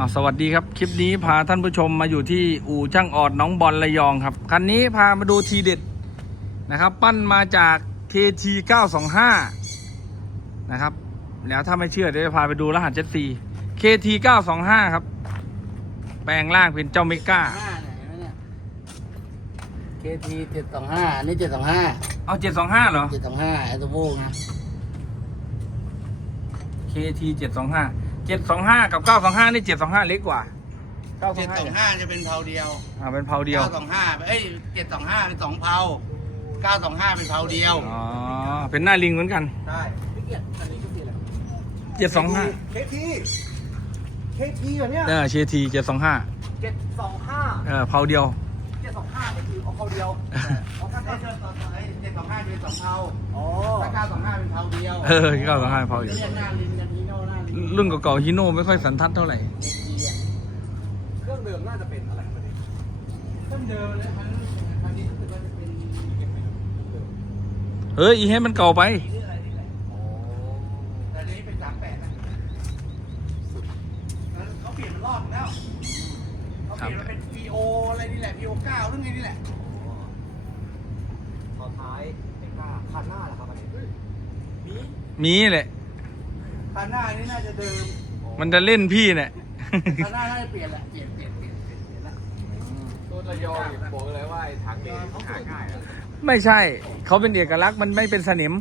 อ่าสวัสดีครับ คลิปนี้พาท่านผู้ชมมาอยู่ที่อู่ช่างออดหน้องบอลระยองครับ คันนี้พามาดูทีเด็ดนะครับ ปั้นมาจาก KT 925นะครับ แล้วถ้าไม่เชื่อเดี๋ยวจะพาไปดูรหัสเจ็ดซี KT 925ครับ แปลงร่างเป็นเจ้าเมกาห้าเนี่ยเห็นไหมเนี่ย KT เจ็ดสองห้าอันนี้เจ็ดสองห้าเอา725เหรอ เจ็ดสองห้าแอตโบนะ KT 725 725กับ925นี่725เล็กกว่าเจ็ดสองห้าจะเป็นเผาเดียวอ่าเป็นเพาเดียวเก้าสองห้าเอ้ยเจ็ดสองห้าเป็นสองเผาเก้าสองห้าเป็นเผาเดียวอ๋อเป็นหน้าลิงเหมือนกันใช่พี่เกียรติอันนี้ก็คืออะไร725เคทีเคทีเหรอเนี่ยเออ KT 725เจ็ดสองห้าเออเพาเดียว เจ็ดสองห้านี่คือเอาเขาเดียวเอาแค่เจ็ดสองเจ็ดสองห้าเป็นสองเผาอ๋อถ้าเก้าสองห้าเป็นเผาเดียวเออ925เพาเดียว เรียกหน้าลินกันฮีโน่หน้าลิน รุ่นเก่าๆฮิโน่ไม่ค่อยสันทัดเท่าไหร่ เครื่องเดิมน่าจะเป็นอะไรไม่ได้ต้นเดิมเลยคันคันนี้รู้สึกว่าจะเป็นเฮ้ยอีเฮมันเก่าไปแต่อันนี้เป็นสามแปดนะเขาเปลี่ยนมันรอบแล้วเขาเปลี่ยนมาเป็น PO อะไรนี่แหละ PO เก้าเรื่องนี้นี่แหละต่อท้ายเป็นหน้าคันหน้าเหรอครับอันนี้มีมีแหละ คันหน้านี่น่าจะเดิมมันจะเล่นพี่เนี่ย คันหน้าน่าจะเปลี่ยนแหละเปลี่ยนเปลี่ยนเปลี่ยนเปลี่ยนเปลี่ยนละตัวระยองบอกเลยว่าถังนี้หาง่ายอะไม่ใช่ เขาเป็นเอกลักษณ์มันไม่เป็นสนิม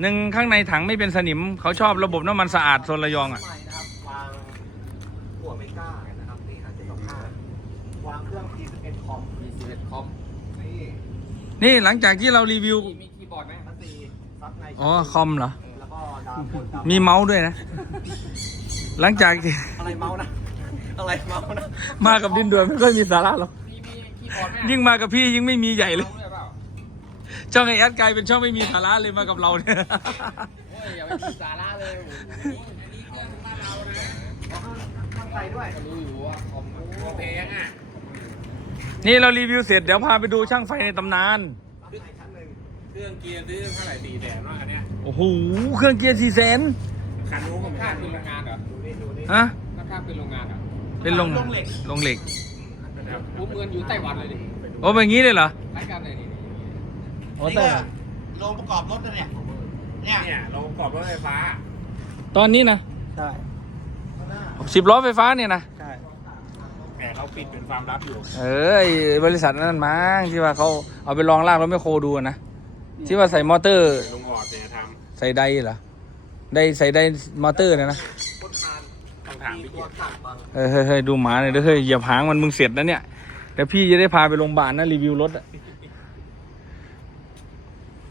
หนึ่งข้างในถังไม่เป็นสนิม เขาชอบระบบน้ำมันสะอาดโซนระยองอะ ใหม่นะครับวางหัวไม่กล้านะครับนี่นะเจ็ดสองห้าวางเครื่อง P11 คอม11 คอมนี่นี่หลังจากที่เรารีวิว มีคีย์บอร์ดไหมพัตตีซับในอ๋อคอมเหรอแล้ มีเมาส์ด้วยนะ หลังจากที่อะไรเมาส์นะ อะไรเมาส์นะมากับดินด่วนไม่ค่อยมีสาระหรอก มีมีคีย์บอร์ดไหมยิ่งมากับพี่ยิ่งไม่มีใหญ่เลย รู้ได้เปล่าช่องไอแอดกลายเป็นช่องไม่มีสาระเลยมากับเราเนี่ย โอ้ยอย่าไปมีสาระเลยโอ้โหอันนี้เครื่องบ้านเรานะข้างในด้วยก็รู้อยู่ว่าคอมมันแพงอะนี่เรารีวิวเสร็จเดี๋ยวพาไปดูช่างไฟในตำนานซับในชั้นหนึ่ง เครื่องเกียร์ซื้อเท่าไหร่สี่แสนวะอันเนี้ยโอ้โหเครื่องเกียร์สี่แสนคันนู้นก็ค่าเป็นโรงงานเหรอดูนี่ดูนี่ฮะราคาเป็นโรงงานเหรอเป็นลงลงเหล็กผมเงินอยู่ไต้หวันเลยดิโอ้เป็นงี้เลยเหรอรายการไหนนี่โอ้แต่โรงประกอบรถนะเนี่ยเนี่ยเนี่ยเราประกอบรถไฟฟ้า ตอนนี้นะใช่สิบล้อไฟฟ้าเนี่ยนะใช่แต่เขาปิดเป็นความลับอยู่ เออไอ้บริษัทนั้นมั้งที่ว่าเขาเอาไปลองลากรถไม่โครดูอะนะ ที่ว่าใส่มอเตอร์ลุงออดเนี่ยทใส่ไดเหรอได้ใส่ไดมอเตอร์เนยนะคนทานำต้องถามพี่เกียรติสั่งบังเออเฮ้ยเฮ้ยดูหมาหน่อยเด้อเฮ้ยเหยียบหางมันมึงเสร็จแล้วเนี่ยเดี๋ยวพี่จะได้พาไปโรงพยาบาลนะรีวิวรถอะ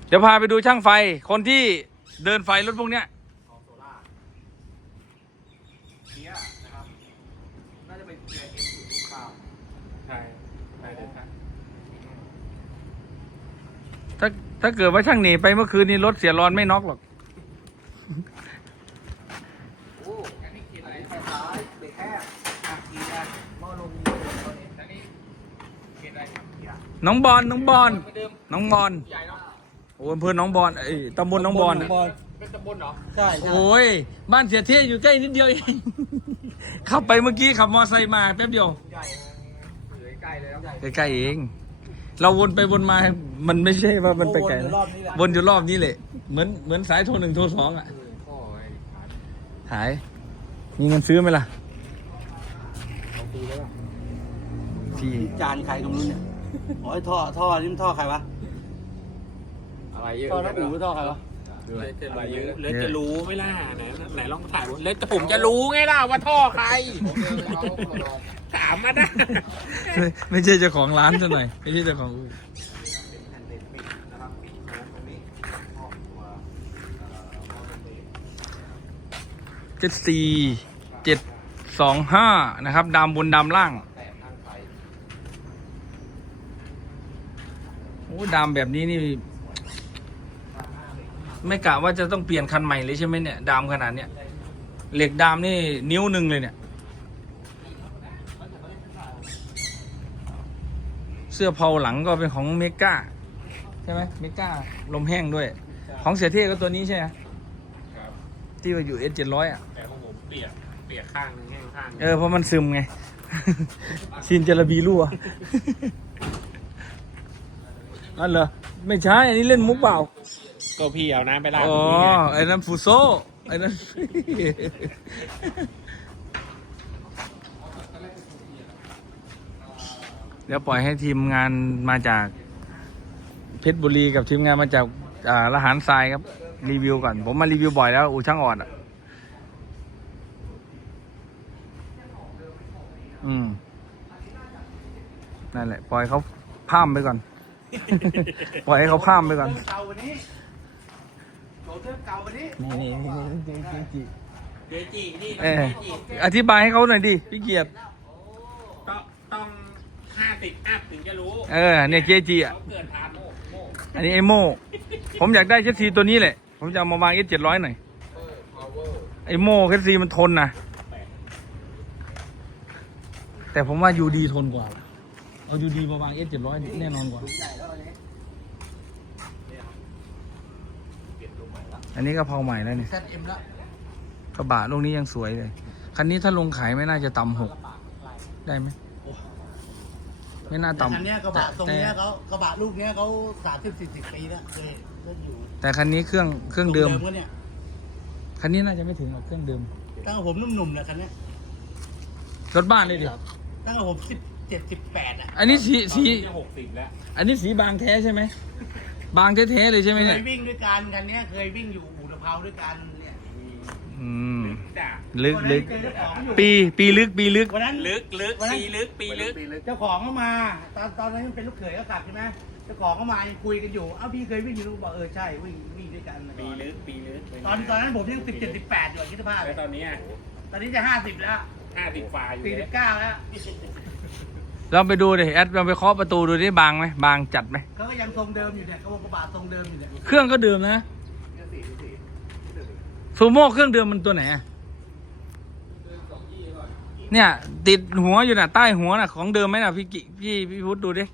เดี๋ยวพาไปดูช่างไฟคนที่เดินไฟรถพวกเนี้ย ของโซล่าเกียร์นะครับ น่าจะเป็นเกียร์ S ศูนย์เก้า ใช่ใช่เดี๋ยวครับ ถ้าถ้าเกิดว่าช่างหนีไปเมื่อคืนนี้รถเสียร้อนไม่น็อกหรอกโอ้อันนี้เกียร์อะไรไฟซ้ายเบรกแคบอะเกียร์หม้อลมตัวนี้อันนี้เกียร์อะไรเกียร์น้องบอลน้องบอลเหมือนเดิมน้องบอลใหญ่เนาะโอ้อำเภอน้องบอลไอ้ยตำบลน้องบอลอะเป็นตำบลเหรอ ใช่ใช่โอ้ยบ้านเสียเท่อยู่ใกล้นิดเดียวเองขับไปเมื่อกี้ขับมอไซค์มาแป๊บเดียว ใหญ่เหลือใกล้เลยครับใหญ่ใกล้ๆเอง เราวนไปวนมา มันไม่ใช่ว่ามันไปไกลวนอยู่นะรอบนี้แหละวนอยู่รอบนี้แหละ เหมือนเหมือนสายโทรหนึ่งโทรสองอะพ่อไอ้หาย มีเงินซื้อไหมล่ะที่จานใครตรงนู้นเนี่ยโอ้ยท่อท่อนี่มันท่อใครวะ อะไรเยอะท่อน้ำอูท่อใครวะ อะไรเยอะ แล้วจะรู้ไหม่ล่ะไหนไหนลองถ่ายแล้วจะผมจะรู้ไงล่ะว่าท่อใคร ถามมาได้ ไม่ไม่ใช่เจ้าของร้านซะหน่อยไม่ใช่เจ้าของอู่แผ่นเด็ดปิดนะครับปิดโค้งตรงนี้ครอบตัวเอ่อมอเตอร์เบรกเจ็ดสี่เจ็ดสองห้านะครับดำบนดำล่างแต่ทางไฟโอ้ดำแบบนี้นี่ ไม่กะว่าจะต้องเปลี่ยนคันใหม่เลยใช่ไหมเนี่ยดำขนาดเนี้ยเหล็กดำนี่นิ้วหนึ่งเลยเนี่ย เสื้อเผาหลังก็เป็นของเมกาใช่ไหมเมกาลมแห้งด้วย ของเสียเท่ก็ตัวนี้ใช่ไหมครับที่ว่าอยู่เอสเจ็ดร้อยอะแต่ของผมเปลี่ยนเปปียกข้างนึงแห้งข้างนึงเออเพราะมันซึมไง ชินจระบีรั่วอันเหรอ ไม่ใช่ อันนี้เล่นมุกเปล่า ก็พี่เอาน้ำไปราดอ๋อตรงนี้ไงไอ้นั่นฟูโซไอ้นั่น เดี๋ยวปล่อยให้ทีมงานมาจากเพชรบุรีกับทีมงานมาจากอ่าละหารทรายครับรีวิวก่อน ผมมารีวิวบ่อยแล้วอูช่างอ่อนอะอืมนั่นแหละ ปล่อยเขาพามไปก่อน ปล่อยให้เขาพามไปก่อนเก่าว่านี้ โชว์เสื้อเก่าว่านี้นี่นี่นี่นี่เจจีนี่เอออธิบายให้เขาหน่อยดิพี่เกียรติต้องต้องห้าสิบอัพถึงจะรู้เออเนี่ยเจจีอะเขาเกิดทานโม่โม่อันนี้ไอโม่ ผมอยากได้เชสซีตัวนี้แหละ ผมจะเอามาวางเอสเจ็ดร้อยหน่อยไอโม่เชสซีมันทนนะแต่ผมว่ายูดีทนกว่า เอายูดีมาวางเอสเจ็ดร้อยแน่นอนกว่า อันนี้ก็เพราใหม่แล้วเนี่ยแซดเอ็มแล้วกระบะลูกนี้ยังสวยเลย คันนี้ถ้าลงขายไม่น่าจะต่ำหกได้ไหมไม่น่าแต่ต่ำคันเนี้ยกระบะตรงแต่เนี้ยเขากระบะลูกเนี้ยเขาสามสิบสี่สิบปีแล้วเคยเคยอยู่แต่คันนี้เครื่องเครื่องเดิม ก็เนี่ยคันนี้น่าจะไม่ถึงหรอกเครื่องเดิม ตั้งแต่ผมหนุ่มๆเลยคันเนี้ยรถบ้านเลยดิ ตั้งแต่ผมสิบเจ็ดสิบแปดอะอันนี้สีตอนสีนี้จะหกสิบแล้ว อันนี้สีบางแท้ใช่ไหม บางแท้ๆเลยใช่ไหมเคเนี่ย ยวิ่งด้วยกันคันเนี้ยเคยวิ่งอยู่อู่ตะเภาด้วยกันเนี่ยอืมด่าลึกลึกวันนั้นเจอเจ้าของอยู่ปี ปีลึก ปีลึก วันนั้น ลึกลึกปีลึกปีลึก เจ้าของก็มา ตอนตอนนั้นมันเป็นลูกเขยก็ขับใช่ไหมเจ้าของก็มายังคุยกันอยู่เอ้าพี่เคยวิ่งอยู่ลูกบอกเออใช่วิ่งวิ่งด้วยกันปีลึกปีลึกตอนตอนนั้นผมยังสิบเจ็ดสิบแปดอยู่อะคิดสภาพแล้วตอนนี้ตอนนี้จะห้าสิบแล้วห้าสิบฝ่าอยู่สี่เลสิยบเก้าแล้ว ลองไปดูดิแอดลองไปเคาะประตูดูดิบางไหมบางจัดไหมเขาก็ยังทรงเดิมอยู่เนี่ยกระบะกระบะทรงเดิมอยู่เนี่ยเครื่องก็เดิมนะซูโม่เครื่องเดิมมันตัวไหนอะเนี่ย ติดหัวอยู่น่ะ ใต้หัวน่ะ ของเดิมไหมน่ะพี่กิพี่พี่พุทธดูดิ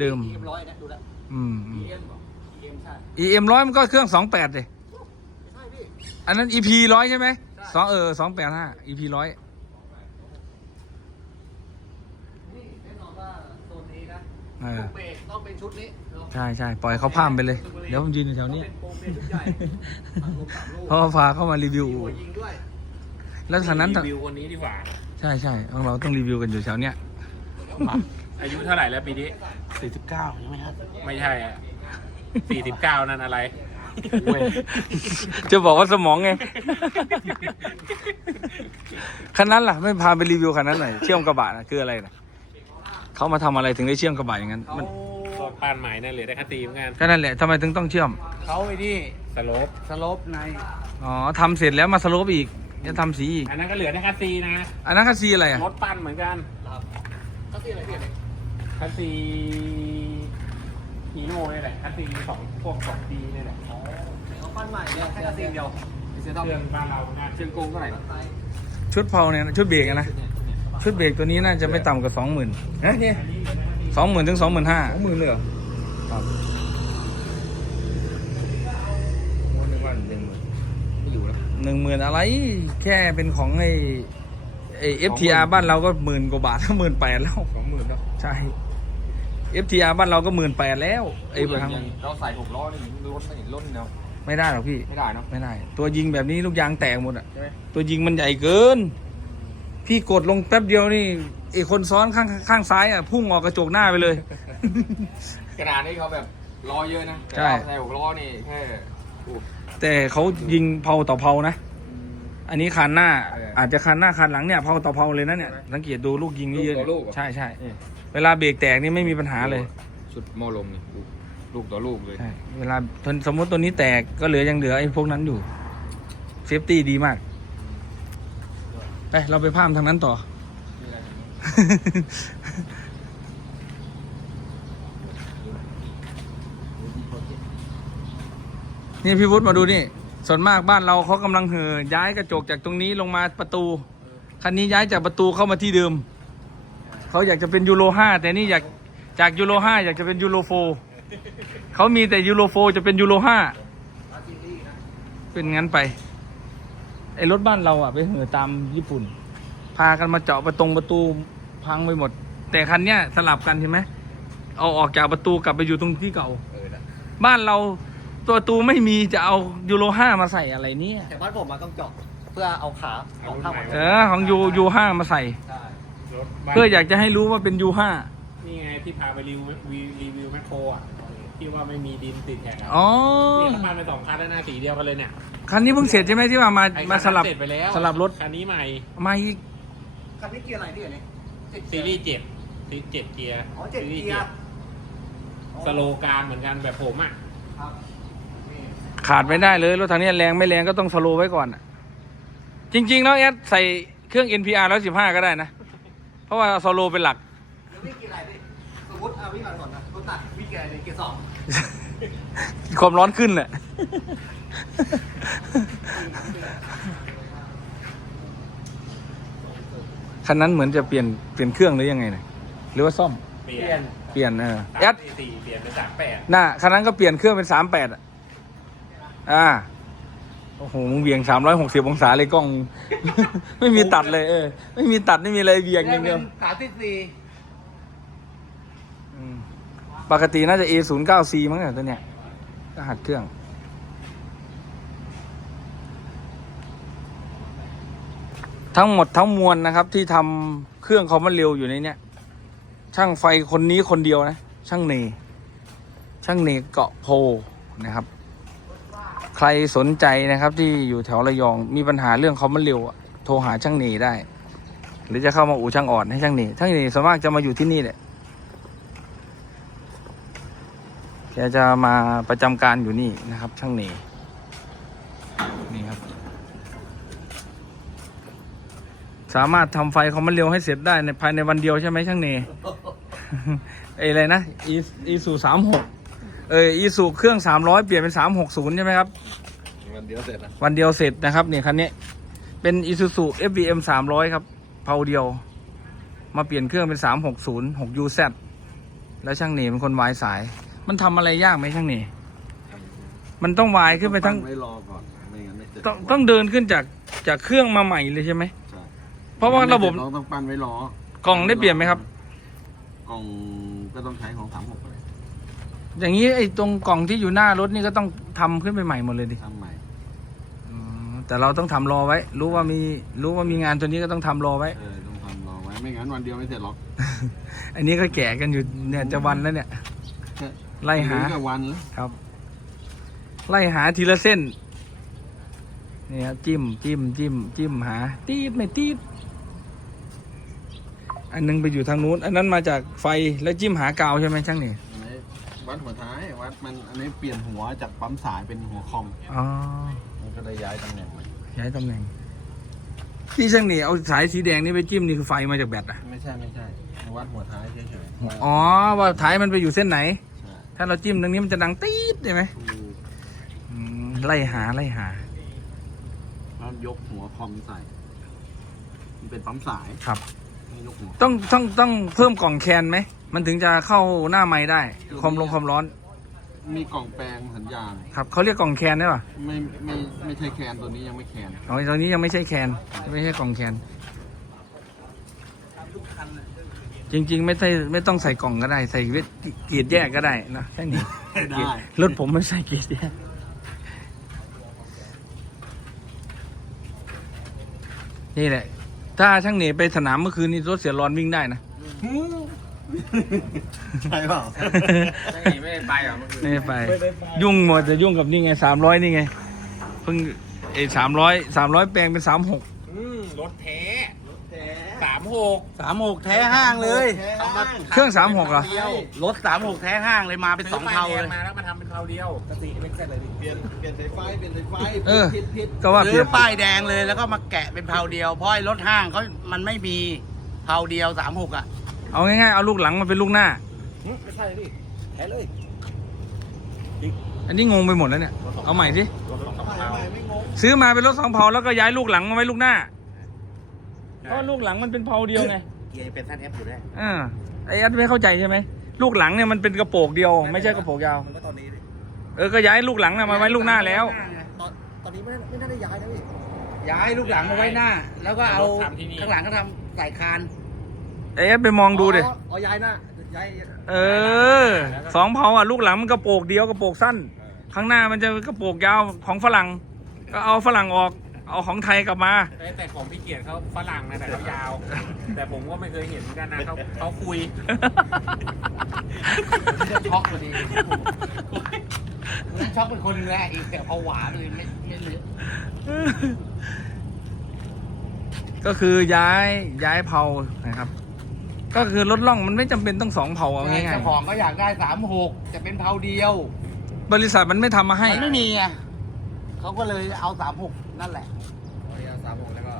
เดิมร้อยนะดูแล้ว อืมเอ็มบอกเอ็มใช่ EM ร้อยมันก็เครื่องสองแปดเลยใช่พี่อันนั้น EP ร้อยใช่ไหมสองเออสองแปดห้า EP ร้อย นี่แน่นอนว่าโซนนี้นะ เออ เบรกต้องเป็นชุดนี้เนาะใช่ใช่ปล่อยเขาพามไปเลย เดี๋ยวผมยืนอยู่แถวนี้เป็นโปรเบรกชุดใหญ่สั่งลงสั่งลูกเพราะว่าพาเข้ามารีวิวหัวยิงด้วยแล้วคันนั้น รีวิวคนนี้ดีกว่า ใช่ใช่ของเราต้องรีวิวกันอยู่แถวเนี้ย อายุเท่าไหร่แล้วปีนี้สี่สิบเก้าใช่ไหมครับไม่ใช่อะสี่สิบเก้านั่นอะไรจะบอกว่าสมองไง คันนั้นล่ะ ไม่พาไปรีวิวคันนั้นหน่อย เชื่อมกระบะนะคืออะไรนะ เขามาทำอะไรถึงได้เชื่อมกระบะอย่างนั้นเขามันโซนปานใหม่นั่นเหลือได้คตีเหมือนกันก็นั่นแหละทำไมถึงต้องเชื่อมเขาไอ้นี่สโลปสโลปในอ๋อทำเสร็จแล้วมาสโลปอีกจะทำสีอีกอันนั้นก็เหลือได้คัตซีนะอันนั้นคัสซีอะไรอะรถปั้นเหมือนกันเขาเรียกอะไรพี่เนี่ยคัตซีฮีโน่นี่แหละคัตซีสองพวกสองปีนี่แหละเขาปั้นใหม่เนี่ยแค่กระสีเดียวเซนเครื่องบ้านเราเหมือนกันเชียงกงเท่าไหร่ชุดเพาเนี่ยนะชุดเบรกอะนะ ชุดเบรกตัวนี้น่าจะไม่ต่ำกว่าสองหมื่นนะเนี่ยสองหมื่นถึงสองหมื่นห้าสองหมื่นเลยเหรอครับโอ้นึกว่าหนึ่งหมื่นไม่อยู่แล้วหนึ่งหมื่นอะไรแค่เป็นของไอ้ไอ้เอฟทีอาร์บ้านเราก็หมื่นกว่าบาทหมื่นแปดแล้วสองหมื่นแล้วใช่เอฟทีอาร์บ้านเราก็หมื่นแปดแล้วไอ้ไปทางเราใส่หกล้อนี่ล้นไม่ล้นเนาะไม่ได้หรอกพี่ ไม่ได้เนาะไม่ได้ ตัวยิงแบบนี้ลูกยางแตกหมดอะใช่ไหมตัวยิงมันใหญ่เกิน พี่กดลงแป๊บเดียวนี่ไอ้คนซ้อนข้างข้างซ้ายอะพุ่งออกกระจกหน้าไปเลยกระดาษนี่เขาแบบล้อเยอะนะแต่ใช่เราใส่หกล้อนี่แค่โอ้แต่เขายิงเผาต่อเผานะ อันนี้คันหน้าเออออาจจะคันหน้าคันหลังเนี่ยเผาต่อเผาเลยนะเนี่ย สังเกตดูลูกยิงนี่เยอะลูกต่อลูกเหรอใช่ใช่นี่เวลาเบรกแตกนี่ไม่มีปัญหาเลยชุดหมอลมนี่ลูกลูกต่อลูกเลยใช่เวลาสมมติตัวนี้แตกก็เหลือยังเหลือไอ้พวกนั้นอยู่ เซฟตี้ดีมาก ไปเราไปพามทางนั้นต่อนี่อะไรนะนี่พี่วุฒิมาดูนี่ ส่วนมากบ้านเราเขากำลังเห่อย้ายกระจกจากตรงนี้ลงมาประตู คันนี้ย้ายจากประตูเข้ามาที่เดิม เขาอยากจะเป็นยูโรห้าแต่นี่อยากจากยูโรห้าอยากจะเป็นยูโรโฟเขามีแต่ยูโรโฟจะเป็นยูโรห้าเป็นงั้นไป ไอ้รถบ้านเราอะไปเหือตามญี่ปุ่น พากันมาเจาะประตงประตูพังไปหมด แต่คันเนี้ยสลับกันเห็นไหมเอาออกจากประตูกลับไปอยู่ตรงที่เก่า เออนะบ้านเราตัวประตูไม่มีจะเอายูโรห้ามาใส่อะไรเนี่ย แต่บ้านผมมาต้องเจาะเพื่อเอาขาออกข้างเออของยูยูห้ามาใส่ ใช่รถบ้านเพื่ออยากจะให้รู้ว่าเป็นยูห้านี่ไงที่พาไปรีวิวรีวิวแมคโครอะ ที่ว่าไม่มีดินติดแท็กอะอ๋อนี่เขามาเป็นสองคันแล้วหน้าสีเดียวกันเลยเนี่ยคันนี้เพิ่งเสร็จใช่ไหมที่ว่ามาไอ้คันมาสลับเสร็จไปแล้วสลับรถ คันนี้ใหม่มาอีกคันนี้เกียร์อะไรพี่อันนี้ซีรีส์เจ็ดซีรีส์เจ็ดเกียร์อ๋อเจ็ดซีรีเกียร์ สโลกลางเหมือนกันแบบผมอะครับนี่ขาดไม่ได้เลย รถทางนี้แรงไม่แรงก็ต้องสโลว์ไว้ก่อนอะจริง ๆ แล้วแอดใส่เครื่อง NPR 115 ก็ได้นะ เพราะว่าสโลว์เป็นหลัก แล้ววิ่งกี่ไรพี่สมมติเอาวิ่งมาก่อนนะรถตัดวิ่งเกียร์อะไรเกียร์สอง ความร้อนขึ้นแหละคันนั้นเหมือนจะเปลี่ยนเปลี่ยนเครื่องหรือยังไงเนี่ยหรือว่าซ่อมเปลี่ยนเปลี่ยนเออแอสามดสี่สี่เปลี่ยนเป็นสามแปดน่ะคันนั้นก็เปลี่ยนเครื่องเป็นสามแปดอะอ่าโอ้โหมึงเบี่ยงสามร้อยหกสิบองศาเลยกล้อง ไม่มีตัดเลยเออ ไม่มีตัดไม่มีอะไรเบี่ยงอย่างเดียวสามสิบสี่อืม ปกติน่าจะ A ศูนย์เก้า C มั้งเนี่ยตัวเนี้ยรหัสเครื่อง ทั้งหมดทั้งมวลนะครับ ที่ทำเครื่องเขามันเร็วอยู่ในเนี้ยช่างไฟคนนี้คนเดียวนะ ช่างเน ช่างเนเกาะโพนะครับ ใครสนใจนะครับที่อยู่แถวระยองมีปัญหาเรื่องเขามันเร็วโทรหาช่างเนได้ หรือจะเข้ามาอู่ช่างอ่อนให้ช่างเนช่างเนส่วนมากจะมาอยู่ที่นี่แหละ แกจะมาประจำการอยู่นี่นะครับ ช่างเนนี่ครับ สามารถทำไฟของมันเร็วให้เสร็จได้ในภายในวันเดียวใช่ไหมช่างเนเอยอะไรนะอีอีสูสามหกเอออีสูเครื่องสามร้อยเปลี่ยนเป็นสามหกศูนย์ใช่ไหมครับ วันเดียวเสร็จนะวันเดียวเสร็จนะครับเนี่ยคันนี้เป็นอีซูซู FBM สามร้อยครับเพาเดียว มาเปลี่ยนเครื่องเป็นสามหกศูนย์หกยูแซแล้วช่างเนเป็นคนวายสาย มันทำอะไรยากไหมช่างเนมันต้องวายขึ้นไปทั้งไม่รอก่อนไม่งั้นไม่เสร็จต้องต้องเดินขึ้นจากจากเครื่องมาใหม่เลยใช่ไหม ใช่เพราะว่าระบบต้องต้องปั้นไว้รอกล่องได้เปลี่ยนไหมครับ กล่องก็ต้องใช้ของสามหกเลยอย่างนี้ไอ้ตรงกล่องที่อยู่หน้ารถนี่ก็ต้องทำขึ้นไปใหม่หมดเลยดิทำใหม่อ๋อแต่เราต้องทำรอไว้ รู้ว่ามีรู้ว่ามีงานตัวนี้ก็ต้องทำรอไว้ เออต้องทำรอไว้ไม่งั้นวันเดียวไม่เสร็จหรอกอันนี้ก็แก่กันอยู่เนี่ยจะวันแล้วเนี่ย ไล่หารือกับวันแล้วครับ ไล่หาทีละเส้นนี่ครับจิ้มจิ้มจิ้มจิ้มหาตีบไม่ตีบอันนึงไปอยู่ทางนู้น อันนั้นมาจากไฟแล้วจิ้มหากาวใช่ไหมช่างนี่อันนี้วัดหัวท้ายวัดมันอันนี้เปลี่ยนหัวจากปั๊มสายเป็นหัวคอม อ๋อมันก็ได้ย้ายตำแหน่งใหม่ย้ายตำแหน่งที่ช่างนี่เอาสายสีแดงนี่ไปจิ้มนี่คือไฟมาจากแบตอะไม่ใช่ไม่ใช่วัดหัวท้ายเฉยๆว่าอ๋อว่าท้ายมันไปอยู่เส้นไหนใช่ ถ้าเราจิ้มตรงนี้มันจะดังตี๊ดได้ไหมถูกอืมไล่หาไล่หา แล้วยกหัวคอมใส่ มันเป็นปั๊มสายครับให้ยกหัว ต้องต้องต้องเพิ่มกล่องแคนไหม มันถึงจะเข้าหน้าไม้ได้ ความลงความร้อน มีกล่องแปลงสัญญาณ ครับเขาเรียกกล่องแคนได้ป่ะไม่ไม่ไม่ใช่แคนตัวนี้ยังไม่แคน อ๋อตรงนี้ยังไม่ใช่แคน ไม่ใช่กล่องแคน จริง ๆ ไม่ใช่ไม่ต้องใส่กล่องก็ได้ ใส่เวทเกียร์แยกก็ได้นะแค่นี้ได้ รถผมไม่ใส่เกียร์แยกนี่แหละ ถ้าช่างเหนไปสนามเมื่อคืนนี้รถเสียร้อนวิ่งได้นะใช่เปล่าไม่ได้ไปอะเมื่อคืนไม่ได้ไป ยุ่งหมดจะยุ่งกับนี่ไงสามร้อยนี่ไงเพิ่งเอสามร้อยสามร้อยแปลงเป็นสามหกอืมรถแท้สามหกสามหกแท้ห้างเลยเอามาเครื่องสามหกเหรอ รถสามหกแท้ห้างเลยมาเป็นสองเทาเลย มาแล้วมาทำเป็นเทาเดียวปกติไม่เสร็จเลยดิเปลี่ยนเปลี่ยนสายไฟเปลี่ยนสายไฟเออผิดผิดก็ว่าเปซื้ลี่อยนป้ายแดงเลยแล้วก็มาแกะเป็นเผาเดียว เพราะไอ้รถห้างเขามันไม่มีเผาเดียวสามหกอะ เอาง่ายๆ เอาลูกหลังมาเป็นลูกหน้าไม่ใช่ดิแท้เลย อันนี้งงไปหมดแล้วเนี่ย เอาใหม่สิรถสองกระไม่เป๋าไม่ไม่งงซื้อมาเป็นรถสองเผาแล้วก็ย้ายลูกหลังมาไว้ลูกหน้า เพราะลูกหลังมันเป็นเผาเดียวไงเกียร์เป็นท่านเอฟอยู่ได้อ่าไอ้อันไม่เข้าใจใช่ไหมลูกหลังเนี่ยมันเป็นกระโปรงเดียว ไม่ใช่กระโปรงยาวมันก็ตอนนี้ดิเออก็ย้ายลูกหลังน่ะมาไว้ลูกหน้าแล้ว ตอนตอนนี้ไม่ไม่น่าได้ย้ายนะพี่ย้ายลูกหลังมาไว้หน้า แล้วก็เอาทำที่นี่ข้างหลังก็ทำใส่คานเอ๊ะไปมองดูดิอ๋ออ๋อย้ายหน้าย้ายเออสองเผาอะลูกหลังมันกระโปกเดียวกระโปกสั้น ข้างหน้ามันจะกระโปกยาวของฝรั่ง ก็เอาฝรั่งออก เอาของไทยกลับมา แต่ของพี่เกียรติเขาฝรั่งนะแต่เขายาว แต่ผมก็ไม่เคยเห็นเหมือนกันนะเขาเขาคุยจะช็อกพอดีช็อกเป็นคนแรกอีกแต่พอหวานเลยไม่ไม่เหลือก็คือย้ายย้ายเผานะครับ ก็คือรถล่องมันไม่จำเป็นต้องสองเผาเอาง่ายเจ้าของก็อยากได้สามหกจะเป็นเผาเดียว ๆบริษัทมันไม่ทำมาให้ มันไม่มีอะเขาก็เลยเอาสามหก นั่นแหละอ๋อยาสามหกแล้วก็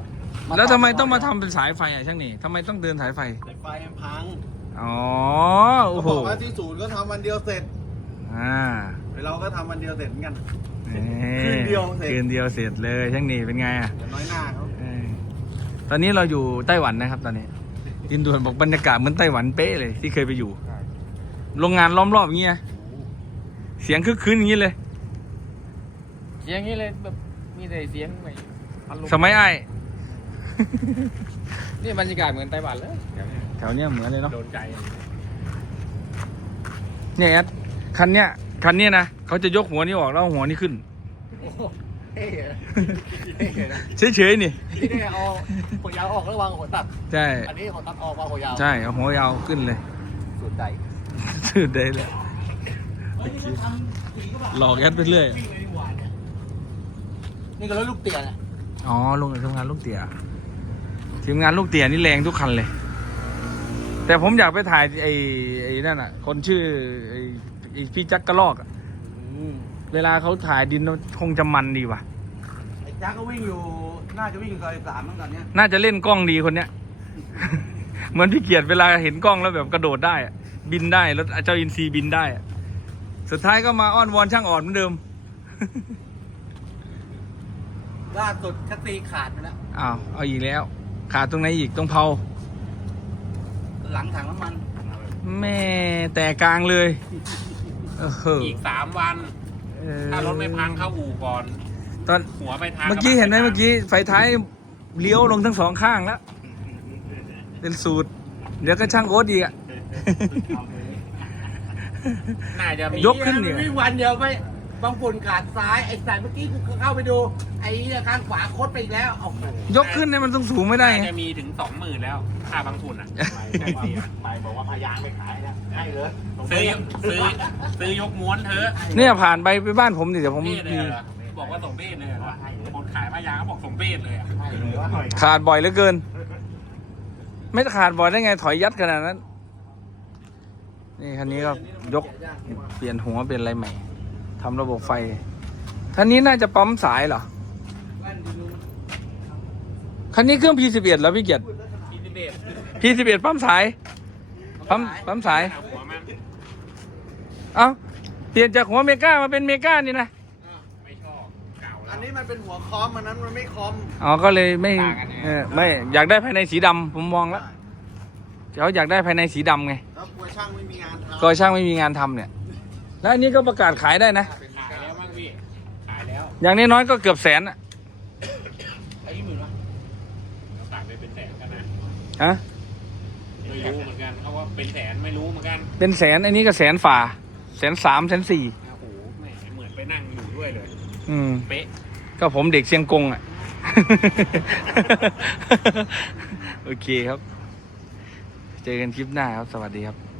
แล้วทำไมต้องมาทำเป็นสายไฟอะช่างนี่ทำไมต้องเดินสายไฟสายไฟมันพังอ๋อ โอ้เขาโห บอกว่าที่ศูนย์ก็ทำวันเดียวเสร็จอ่าเราก็ทำวันเดียวเสร็จเหมือนกันนี่คืนเดียวเสร็จ คืนเดียวเสร็จเลยช่างนี่เป็นไงอะ เดี๋ยวน้อยหน้าเขาเออตอนนี้เราอยู่ไต้หวันนะครับ ตอนนี้ยินด่วนบอกบรรยากาศเหมือนไต้หวันเป๊ะเลยที่เคยไปอยู่ โรงงานล้อมรอบอย่างเงี้ย เสียงคึกคืนอย่างงี้เลย เสียงนี้เลยแบบ มีแต่เสียงไม่อารมณ์สมัยไอ้ายนี่บรรยากาศเหมือนไต้หวันเลยแถวเนี้ยเหมือนเลยเนาะโดนใจเนี่ยแอดคันเนี้ยคันเนี้ยนะเขาจะยกหัวนี้ออกแล้วเอาหัวนี้ขึ้นเฮ้ยเฉยๆนี่ ที่นี่เอาหัวยาวออกแล้ววางหัวตัด ใช่ อันนี้หัวตัดออกวางหัวยาว ใช่เอาหัวยาวขึ้นเลย สุดใจ สุดได้เลยหลอกแอดไปเรื่อย นี่ก็รถลูกเตียนะอ๋อลงทีมงานลูกเตี๋ยทีมงานลูกเตี๋ยนี่แรงทุกคันเลย แต่ผมอยากไปถ่ายไอ้ไอ้นั่นอะ คนชื่อไอ้ไอ้พี่จักกระลอกอะเวลาเขาถ่ายดินคงจะมันดีว่ะ ไอ้จ้าก็วิ่งอยู่ น่าจะวิ่งซอยสามตั้งแต่เนี้ยน่าจะเล่นกล้องดีคนเนี้ย เหมือนพี่เกียรติเวลาเห็นกล้องแล้วแบบกระโดดได้อะบินได้รถเจ้าอินซีบินได้อะสุดท้ายก็มาอ้อนวอนช่างอ่อนเหมือนเดิม ล่าสุดคัตตีขาดไปแล้ว อ้าวเอาอีกแล้ว ขาดตรงไหนอีกตรงเผาหลังถังน้ำมัน แม่แต่กลางเลยเออเหอะอีกสามวันถ้ารถไม่พังเข้าอู่ก่อน ตอนหัวไปทางเมื่อกี้เห็นไหมเมื่อกี้ไฟท้ายเลี้ยวลงทั้งสองข้างแล้ว เป็นสูตร เดี๋ยวก็ช่างโอ๊ตอีกอะน่าจะมียกขึ้นเนี่ย วิ่งวันเดียวไป บางฝุ่นขาดซ้ายไอ้สายเมื่อกี้กูเข้าไปดู ไอ้เนี่ยข้างขวาโคตรไปอีกแล้วโอ้โหยกขึ้นเนี่ยมันต้องสูงไม่ได้น่าไง จะมีถึงสองหมื่นแล้วค่าบางทุนอะ ไปบอกว่าพยางไปขายนะให้เลยซื้อซื้อซื้อยกม้วนเถอะเนี่ยผ่านไปไปบ้านผมดิเดี๋ยวผม เบ้เลยเหรอบอกว่าส่งเบ้เลยเหรอคนขายพายางเขาบอกส่งเบ้เลยอะให้เลยว่าหน่อยขาดบ่อยเหลือเกิน ไม่ขาดบ่อยได้ไงถอยยัดขนาดนั้น นี่คันนี้ก็ยกเปลี่ยนหัวเปลี่ยนอะไรใหม่ ทำระบบไฟคันนี้น่าจะปั๊มสายเหรอคันนี้เครื่อง P11 แล้วพี่เกียรติทีนิเบต P11 ปั๊มสายปั๊มปั๊มสายหัวมันเอ้าเปลี่ยนจากหัวเมก้ามาเป็นเมก้านี่นะไม่ชอบเก่าแล้อัวนนี้มันเป็นหัวคอมอันนั้นมันไม่คอมอ๋อก็เลยไม่ต่างกันไงเออไม่อยากได้ภายในสีดำผมมองแล้วเขาอยากได้ภายในสีดำไง แล้วกลัวช่างไม่มีงานทำ ก็ช่างไม่มีงานทำเนี่ย แล้วอันนี้ก็ประกาศขายได้นะ ขายแล้วมั้งพี่ขายแล้วอย่างน้อยๆก็เกือบแสนอะไอ้หมื่นวะขายไปเป็นแสนกันนะฮะไม่รู้เหมือนกันเขาว่าเป็นแสนไม่รู้เหมือนกันเป็นแสนอันนี้ก็แสนฝ่าแสนสามแสนสี่โอ้โหแหมเหมือนไปนั่งอยู่ด้วยเลยอืม เป๊ะก็ผมเด็กเชียงกงอะโอเคครับ เจอกันคลิปหน้าครับ สวัสดีครับ